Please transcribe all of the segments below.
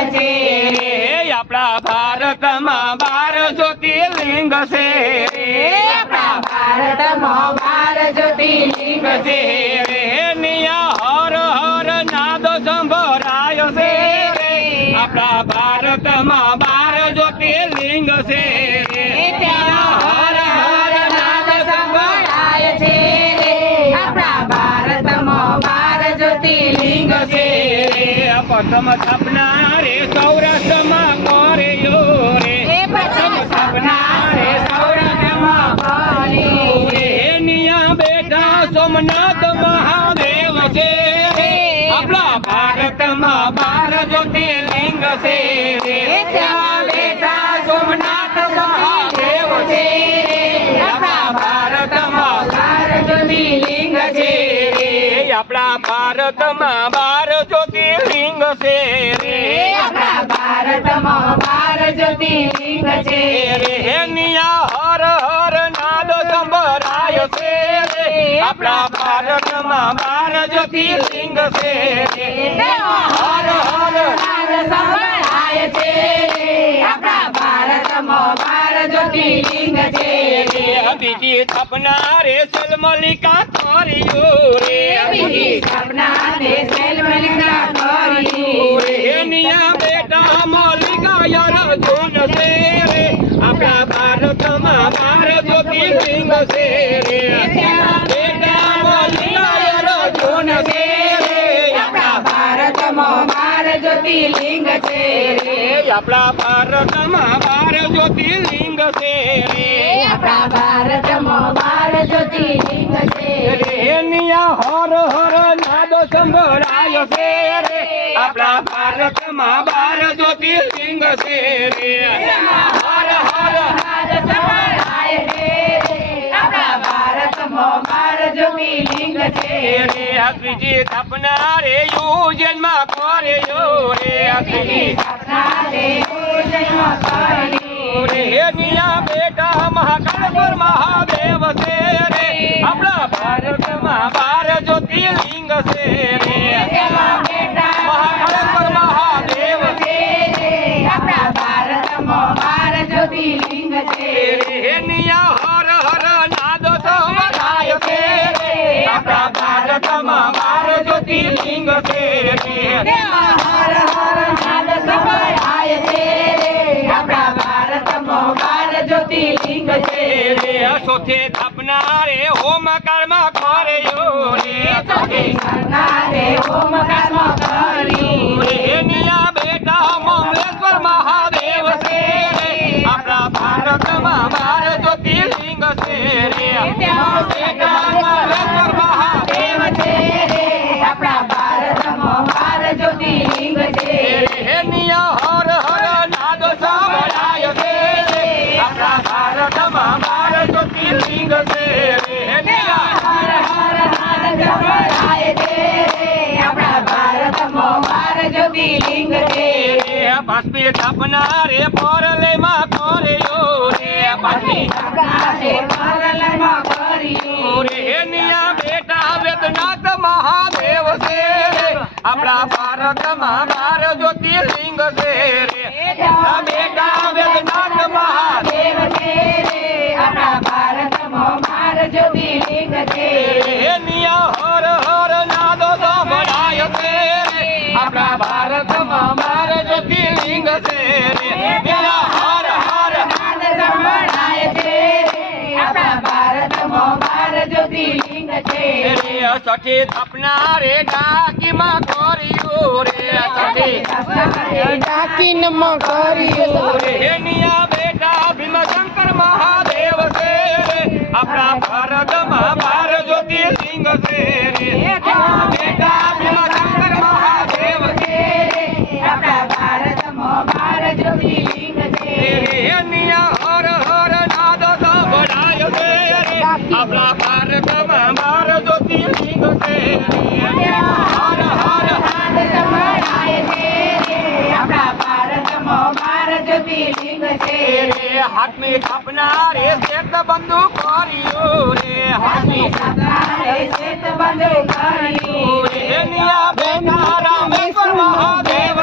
છે એ આપણા ભારતમાં બાર જ્યોતિર્લિંગ છે આપણા ભારતમાં બાર જ્યોતિર્લિંગ છે રે નિયા હર હર નાદ સંભળાય છે રે આપણા ભારતમાં બાર જ્યોતિર્લિંગ છે એ ત્યાં હર હર નાદ સંભળાય છે રે આપણા ભારતમાં બાર જ્યોતિર્લિંગ છે પ્રથમ સ્થાપના રે સૌરાષ્ટ્રમાં કર્યો રે. પ્રથમ સૌરાષ્ટ્રમાં રે. નિયા બેઠા સોમનાથ મહાદેવ છે. આપણા ભારતમાં બાર જ્યોતિર્લિંગ છે. ત્યાં બેઠા સોમનાથ મહાદેવ છે. આપણા ભારતમાં બાર જ્યોતિર્લિંગ છે આપણા ભારતમાં બાર જ્યોતિર્લિંગ છે રે. આપણા ભારતમાં બાર જ્યોતિર્લિંગ છે રે નિયા હર હર નાદ સંભળાય છે આપણા ભારતમાં બાર જ્યોતિર્લિંગ છે હર હર નાદ સંભળાય છે આપણા ભારતમાં બાર જ્યોતિર્લિંગ છે બીજી સ્થાપના રે સલમલિકા કર્યું રે બીજી સ્થાપના ને જ્યોતિર્લિંગ છે રે બેટા મલિકા યાર જોન છે રે આપણા ભારતમાં બાર જ્યોતિર્લિંગ છે આપણા ભારતમાં બાર જ્યોતિર્લિંગ છે રે આપણા ભારતમાં બાર જ્યોતિર્લિંગ છે રે નિયા હર હર નાદ સંભળાય છે રે આપણા ભારતમાં બાર જ્યોતિર્લિંગ છે રે હર હર નાદ સંભળાય છે આપણા ભારતમાં બાર જ્યોતિર્લિંગ છે. રે અગ્રજી સ્થાપના રે બેટા મહાકાળ મહાદેવ છે રે. ભારતમાં બાર જ્યોતિર્લિંગ છે રે. સિંહ તેરે હર હર નાદ સભરાય તેરે આપણા ભારત મોબાર જ્યોતિલિંગ છે રે સોથે સ્થાપનારે હોમ કાળમાં કર્યો રે સોથે કરનારે હોમ કાળમાં કર્યું રે નિયા બેટા મમલેશ્વર મહાદેવ છે રે આપણા ભારતમાં ભારત સ્થાપના રે પરલેમાં કર્યો રે કર્યું રે. નિયા બેટા વેદનાથ મહાદેવ છે રે. આપણા ભારતમાં બાર જ્યોતિર્લિંગ છે રે. બેટા સઠી થપના રે ડાકીમાં કર્યું રે. સઠી ડાકીનમાં કર્યું રે. નિયા બેટા ભીમશંકર મહાદેવ છે રે આપણા ભારતમાં બાર જ્યોતિર્લિંગ છે રે રે હાથની કાપનાર કર્યું રે. મહાદેવ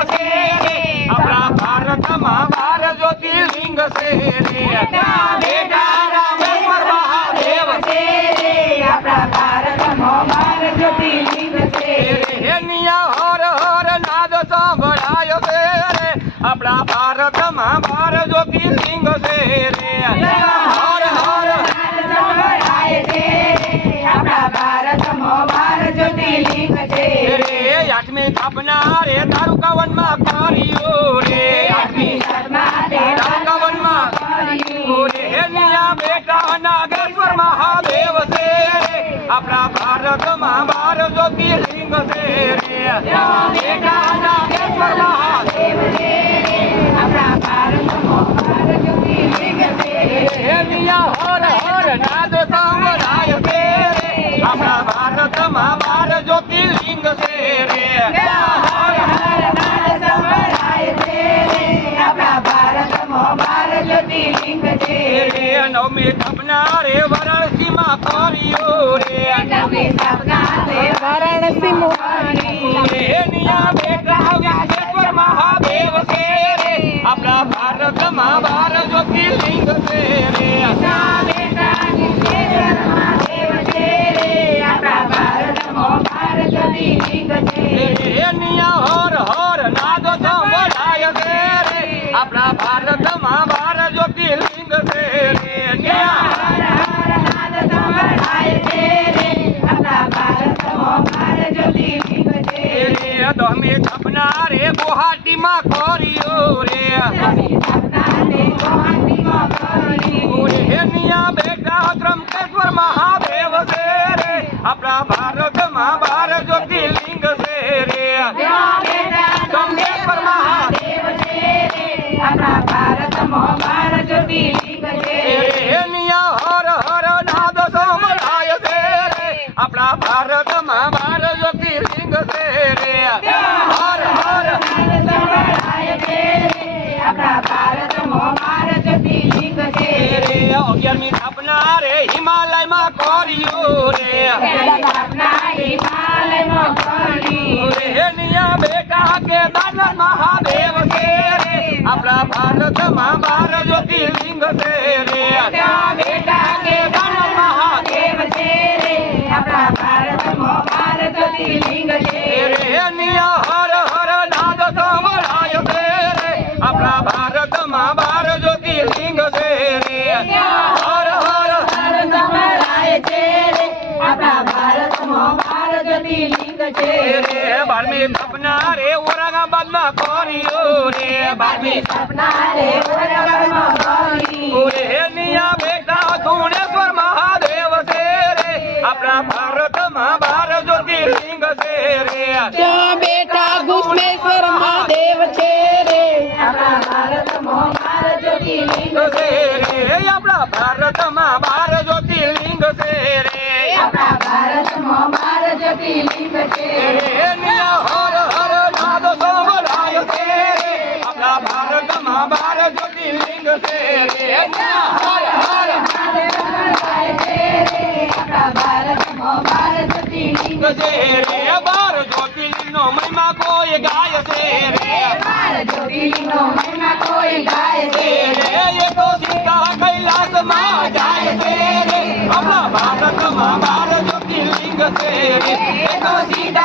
ભારતમાં બાર જ્યોતિર્લિંગ છે રે. બેટા. રે તારુકા વનમાં કર્યું રે આઠમી તારુકા વનમાં કર્યું રે એનિયા બેટા નાગેશ્વર મહાદેવ છે રે આપણા ભારતમાં બાર જ્યોતિર્લિંગ છે રે બેટા નાગેશ્વર મહાદેવ આપણા ભારતમાં બાર જ્યોતિર્લિંગ છે એનિયા હર હર નાદ સંભળાય છે રે આપણા ભારતમાં બાર જ્યોતિર્લિંગ છે રે में सपना रे वाराणसी माँ पारियो रे वाराणसी निया बेटा व्याजेश्वर महादेव से रे अपना भारत महाभार ज्योतिर्लिंग से रे हर हर नाद संवराय रे अपना भारत તો અમે છપના રે ગુવાહાટીમાં ખોર્યો રે. ની સ્થાપના રે. હિમાલયમાં કર્યું રે. હે નિયા બેટા કે દાદા મહાદેવ કે રે. આપણા ભારતમાં બાર જ્યોતિર્લિંગ છે રે. બેટા કે બાર જ્યોતિર્લિંગ છે રે બારમી સ્થાપના રે ઔરંગાબાદમાં કર્યું રે બારમી સપના રે વરવરમાં કરી ઓરેનિયા બેટા ધુણેશ્વર મહાદેવ છે રે આપણા ભારતમાં બાર જ્યોતિર્લિંગ છે રે ત્યાં બેટા ઘુસમેશ્વર મહાદેવ છે રે આપણા ભારતમાં બાર જ્યોતિર્લિંગ છે રે આપણા ભારતમાં बोलाय तेरे अपना भारत महाभार ज्योतिर्लिंग से रे हर हर से रे बार ज्योतिर्लिंगो महिमा कोई गाय से रे बार कोई गाय से कैलाश मा जाय से अपना भारत महाभार ज्योतिर्लिंग से तो सीता